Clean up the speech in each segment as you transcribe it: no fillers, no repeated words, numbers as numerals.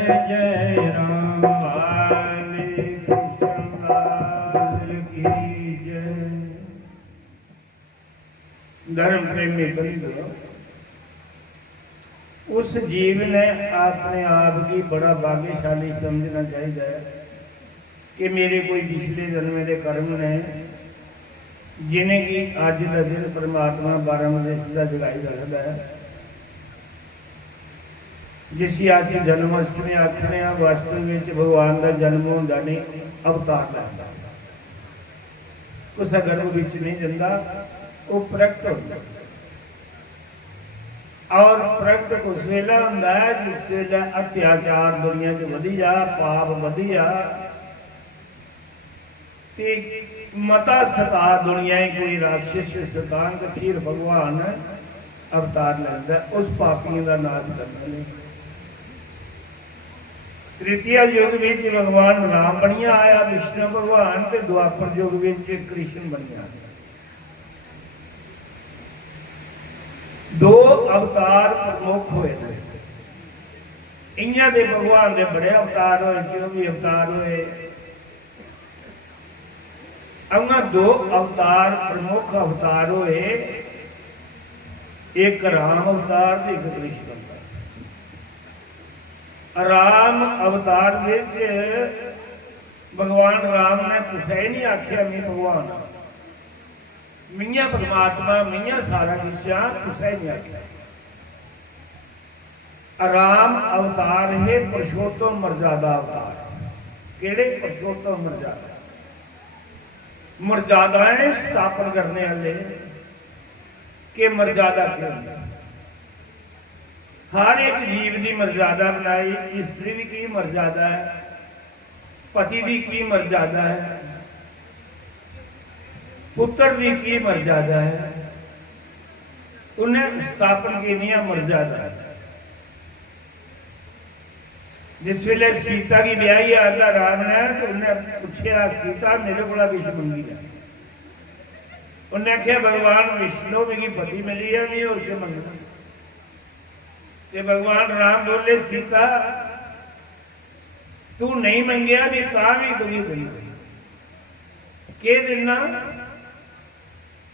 जय राम वाले कृष्ण लाल की जय। धर्म प्रेमी बंधु, उस जीव ने अपने आप की बड़ा भाग्यशाली समझना चाहिए कि मेरे कोई पिछले जन्म के कर्म ने जिन्हें कि अज का दिन परमात्मा 12 वजे का जगाई रखता है, जिस असी जन्माष्टमी आखने वास्तव में भगवान का जन्म होता नहीं, अवतार लगता उस गर्भ विच नहीं जाता, वो प्रगट होता और प्रगट उस वेला होंदा है जिस वेले अत्याचार दुनिया च वधी जा, पाप वधी जा ते मता सता दुनिया कोई राक्षस शैतान तो फिर भगवान अवतार लगता उस पापियों का नाश करने लई। तृतीय युग में भगवान राम बनिया आया, विष्णु भगवान, ते द्वापर युग में कृष्ण बनिया। दो अवतार प्रमुख हुए इन्हां दे भगवान दे बड़े अवतार हुए, 24 अवतार हुए। अगर दो अवतार प्रमुख अवतार हुए, एक राम अवतार ते एक कृष्ण अवतार। राम अवतार विच भगवान राम ने कुछ ही नहीं आख्या मैं भगवान, मियाँ परमात्मा, मियाँ सारा दिशा, कुछ ही नहीं आख्या। राम अवतार है पुरुषोत्तम मर्यादा अवतार। केड़े पुरुषोत्तम मर्यादा? मर्यादाएं स्थापन करने वाले के मर्यादा क्यों? हर एक जीव की मर्यादा बनाई। स्त्री की मर्यादा है, पति की मर्यादा है, पुत्र की मर्यादा है, उन्हें स्थापन की नहीं मर्यादा है। जिस वेले सीता की ब्याही आता राम ने, तो उन्हें पूछा सीता मेरे को किश मंगी है? उन्हें आख्या भगवान विष्णु मेरी पति मिली है, मैं और क्या मंगना? ते भगवान राम बोले सीता तू नहीं मंगया भी ता भी तुझी देना के देना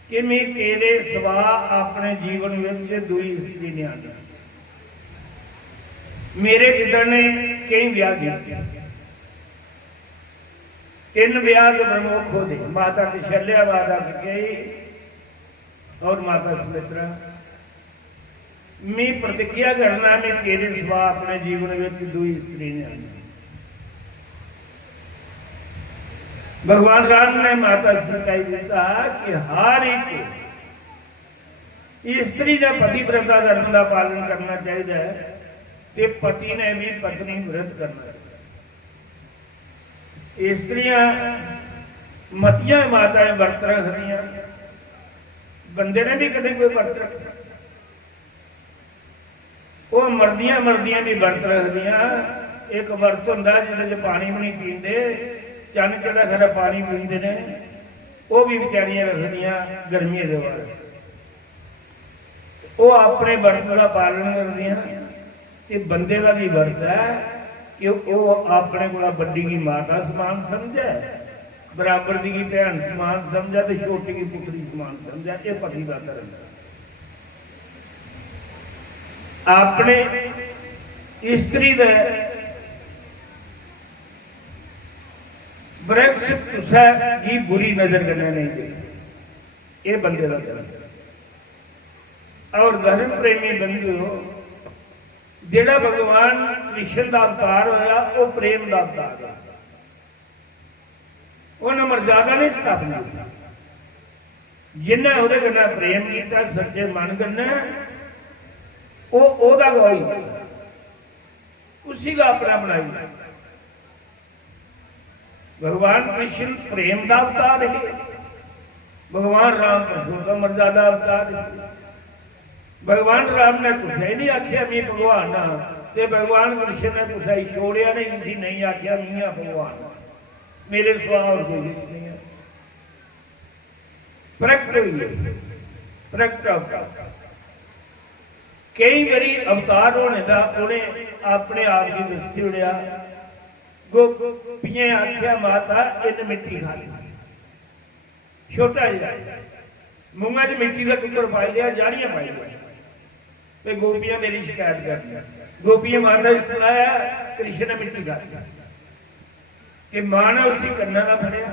कि मैं तेरे सवा अपने जीवन में दुई स्त्री नहीं आना। मेरे पिता ने कई ब्याह किए, 3 ब्याह तो प्रमुख हो गए, माता कौशल्या, माता कैकेयी और माता सुमित्रा। मैं प्रतिज्ञा करना मैं तेरे सिवा अपने जीवन में दुई स्त्री ने आना। भगवान राम ने माता सीता दिता कि हर एक स्त्री का पतिव्रता धर्म का पालन करना चाहिए, ते पति ने भी पत्नी व्रत करना चाहिए। स्त्रियां मतियां माताएं व्रत रखदियां, बंदे ने भी कदे कोई व्रत रखना, वो मरदियां मरदियां भी व्रत रखदियां। एक व्रत होंदा जिहदे च पानी भी नहीं पींदे, चन चढ़ा खरा पानी पींदे ने, वो भी बेचारियां रखदियां गर्मियों के वास्ते। वो अपने व्रत का पालन करदियां। ते बंदे का भी व्रत है कि वो अपने को बड़ी की माता समान समझे, बराबर की भैन समान समझा, तो छोटी की पुत्री समान समझा। ये पति का धर्म है। अपने स्त्री दे वृक्ष की बुरी नजर करने नहीं देती, ये बंदे का धर्म है। और धर्म प्रेमी बंधु, जेड़ा भगवान कृष्ण का अवतार होया वो प्रेम का अवतार है। उन्हें मर्यादा नहीं स्थापना की, जिन्हें उहदे कन्नै प्रेम किया सच्चे मन कन्नै, वो ओदा गवाही उसी का अपना बनाई। भगवान कृष्ण प्रेम का अवतार है, भगवान राम पुरुषोत्तम मर्यादा अवतार है। भगवान राम ने कुछ ही नहीं आख्या मैं भगवान हाँ, ते भगवान कृष्ण ने कुछ ही छोड़िया नहीं, किसी नहीं आख्या मियाँ भगवान मेरे सिवा और कोई किस नहीं है। प्रकट हुई है, प्रकट अवतार। कई बारी अवतार होने का उन्हें अपने आप की दस्ती उड़िया। गोपियां आख्या माता इन मिट्टी खा ली, छोटा जिहा मूंगा च मिट्टी का टुकर पाई लिया, जाड़ियां पाई लिया, तो गोपियां मेरी शिकायत कर दी। गोपियां माता ने सुनाया कृष्ण ने मिट्टी खा ली कि मां ने उसी कन्ना ना फड़िया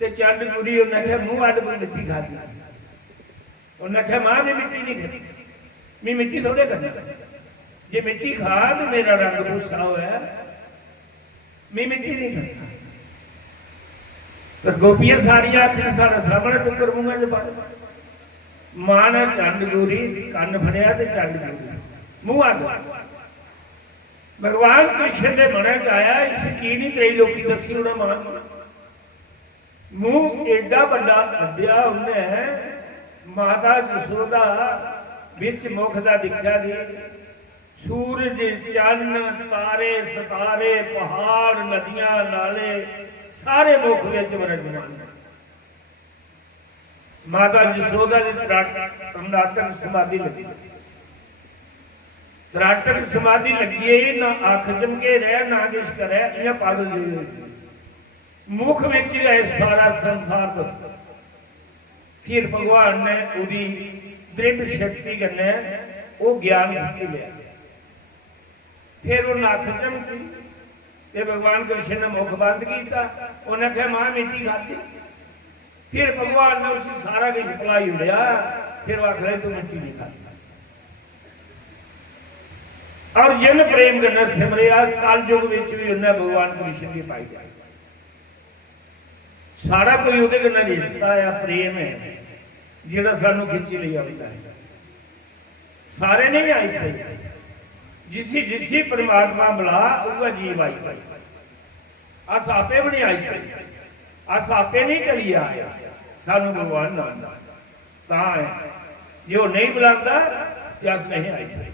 ते चंड गुरी उन्हें आख्या मूंह अड कोई मिट्टी खा ली। उन्हें आख्या मां ने मिट्टी नहीं खाई, मैं मिट्टी थोड़े करना, जे मिट्टी खा तो मेरा रंग भूसा होया, मैं मिट्टी नहीं करता। तो गोपियां सारियां आखिर सारा सामने टुकर मूंगा च पा। मां ने चंड गुरी कन्न फड़िया ते चंड गुरी मूंह अड। भगवान कृष्ण के मन च आया इस की नहीं त्रैलोकी दसी उन्हें मां की। मूंह एडा बड़ा अड्डिया उन्हें माता जसोदा विच मुख दा दिखा दी। सूरज चन्न तारे सितारे पहाड़ नदियां नाले सारे मुख विच विराजमान। माता जसोदा दी तराटक समाधि लगी, तराटक समाधि लगी है, ना अख चमके रहा ना किश करे, इयां पागल जी मुख विच है सारा संसार दस। फिर भगवान ने उदी दृढ़ शक्ति कन्ने वो ज्ञान खिंच लिया, फिर वो अख चमकी ते भगवान कृष्ण ने मुख बंद किया। उन्हें कहा मां मिट्टी खाती, फिर भगवान ने उसे सारा कुछ भुलाई उड़िया, फिर वो आखिर तू मिट्टी नहीं खाती। और जिन प्रेम कन्ने सिमरिया कल युग विच भी उन्हें भगवान कृष्ण की पाई जाए। सारा कोई उहदे कन्ने रिश्ता है प्रेम है जिहड़ा सानू खिंची ले आउंदा है। सारे नहीं आई सही, जिसी जिसी परमात्मा बुला उगा जीव आई सही। अस आपे भी नहीं आई सही, अस आपे नहीं चली आए, सानू भगवान नाम ता है। जो नहीं बुलाता तो अस नहीं आई सही।